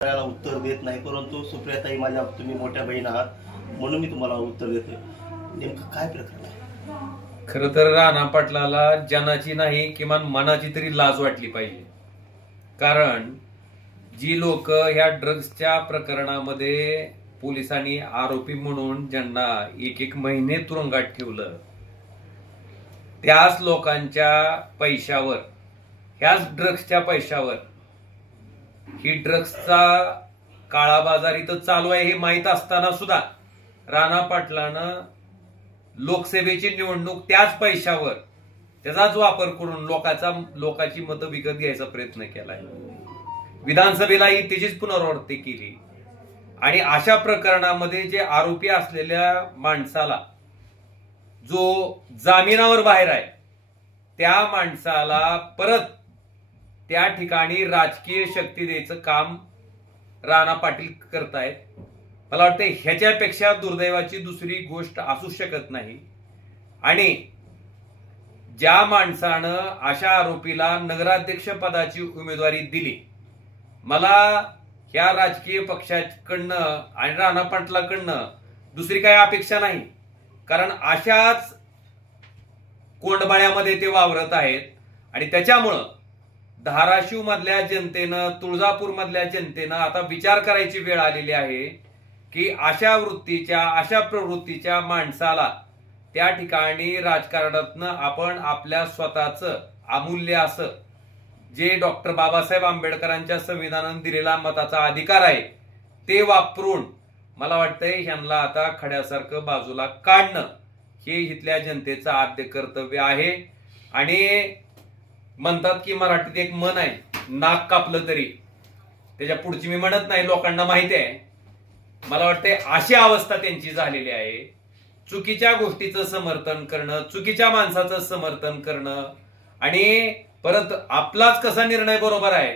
त्याला उत्तर देत नाही, परंतु सुप्रियाताई माझ्या तुम्ही मोठ्या बहीण आहात म्हणून मी तुम्हाला उत्तर देतोय. नेमकं काय प्रकरण आहे? खरं तर राणा पाटलाला जनाची नाही किमान मनाची तरी लाज वाटली पाहिजे. कारण जी लोक ह्या ड्रग्सच्या प्रकरणामध्ये पोलिसांनी आरोपी म्हणून ज्यांना एक एक महिने तुरुंगात ठेवलं, त्याच लोकांच्या पैशावर, ह्याच ड्रग्सच्या पैशावर ही ड्रग्सचा काळा बाजार इथं चालू आहे हे माहीत असताना सुद्धा राणा पाटलानं लोकसभेची निवडणूक त्याच पैशावर त्याचाच वापर करून लोकांची मतं विकत घ्यायचा प्रयत्न केलाय. विधानसभेलाही त्याचीच पुनरावृत्ती केली. आणि अशा प्रकरणामध्ये जे आरोपी असलेल्या माणसाला जो जामिनावर बाहेर आहे त्या माणसाला परत त्या ठिकाणी राजकीय शक्ती द्यायचं काम राणा पाटील करतायत. मला वाटतं ह्याच्यापेक्षा दुर्दैवाची दुसरी गोष्ट असू शकत नाही. आणि ज्या माणसानं अशा आरोपीला नगराध्यक्ष पदाची उमेदवारी दिली, मला ह्या राजकीय पक्षाकडनं आणि राणा पाटलाकडनं दुसरी काही अपेक्षा नाही. कारण अशाच कोंडबाळ्यामध्ये ते वावरत आहेत. आणि त्याच्यामुळं धाराशिव मधल्या जनतेनं, तुळजापूर मधल्या जनतेनं आता विचार करायची वेळ आलेली आहे की अशा वृत्तीच्या, अशा प्रवृत्तीच्या माणसाला त्या ठिकाणी राजकारणातनं आपण आपल्या स्वतःचं अमूल्य असं जे डॉक्टर बाबासाहेब आंबेडकरांच्या संविधानाने दिलेला मताचा अधिकार आहे ते वापरून मला वाटतंय ह्यांना आता खड्यासारखं बाजूला काढणं हे इथल्या जनतेचं आद्य कर्तव्य आहे. आणि म्हणतात की मराठीत एक म्हण आहे, नाक कापलं तरी, त्याच्या पुढची मी म्हणत नाही, लोकांना माहिती आहे. मला वाटतंय अशी अवस्था त्यांची झालेली आहे. चुकीच्या गोष्टीचं समर्थन करणं, चुकीच्या माणसाचं समर्थन करणं आणि परत आपलाच कसा निर्णय बरोबर आहे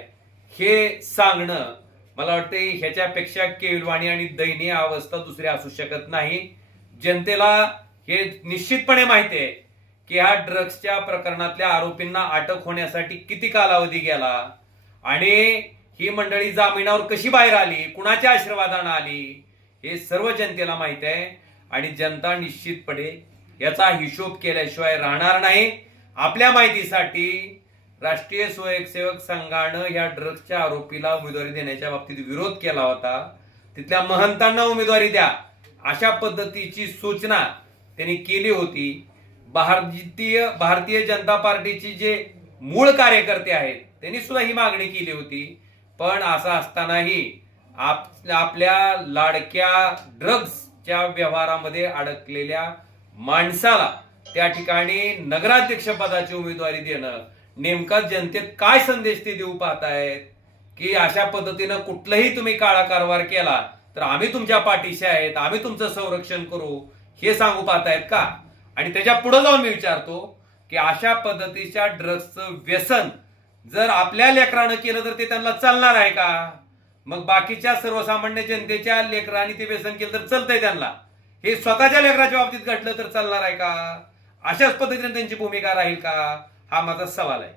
हे सांगणं, मला वाटतंय ह्याच्यापेक्षा केविलवाणी आणि दयनीय अवस्था दुसरी असू शकत नाही. जनतेला हे निश्चितपणे माहिती आहे की ह्या ड्रग्सच्या प्रकरणातल्या आरोपींना अटक होण्यासाठी किती कालावधी गेला आणि ही मंडळी जामिनावर कशी बाहेर आली, कुणाच्या आशीर्वादानं आली, हे सर्व जनतेला माहिती आहे. आणि जनता निश्चितपणे याचा हिशोब केल्याशिवाय राहणार नाही. आपल्या माहितीसाठी राष्ट्रीय स्वयंसेवक संघानं या ड्रग्सच्या आरोपीला उमेदवारी देण्याच्या बाबतीत विरोध केला होता. तिथल्या महंतांना उमेदवारी द्या अशा पद्धतीची सूचना त्यांनी केली होती. भारतीय जनता पार्टीची जे मूळ कार्यकर्ते आहेत त्यांनी सुद्धा ही मागणी केली होती. पण असं असतानाही आपल्या लाडक्या ड्रग्सच्या व्यवहारामध्ये अडकलेल्या माणसाला त्या ठिकाणी नगराध्यक्ष पदाची उमेदवारी देणं, नेमका जनतेत काय संदेश ते देऊ पाहतायत की अशा पद्धतीनं कुठलाही तुम्ही काळा कारभार केला तर आम्ही तुमच्या पाठीशी आहेत, आम्ही तुमचं संरक्षण करू, हे सांगू पाहतायत का? आणि त्याच्या पुढे जाऊन मी विचारतो की अशा पद्धतीच्या ड्रग्सचं व्यसन जर आपल्या लेकरानं केलं तर ते त्यांना चालणार आहे का? मग बाकीच्या सर्वसामान्य जनतेच्या लेकरांनी ते व्यसन केलं तर चालतंय त्यांना, हे स्वतःच्या लेकराच्या बाबतीत घडलं तर चालणार आहे का? अशाच पद्धतीने त्यांची भूमिका राहील का? हा माझा सवाल आहे.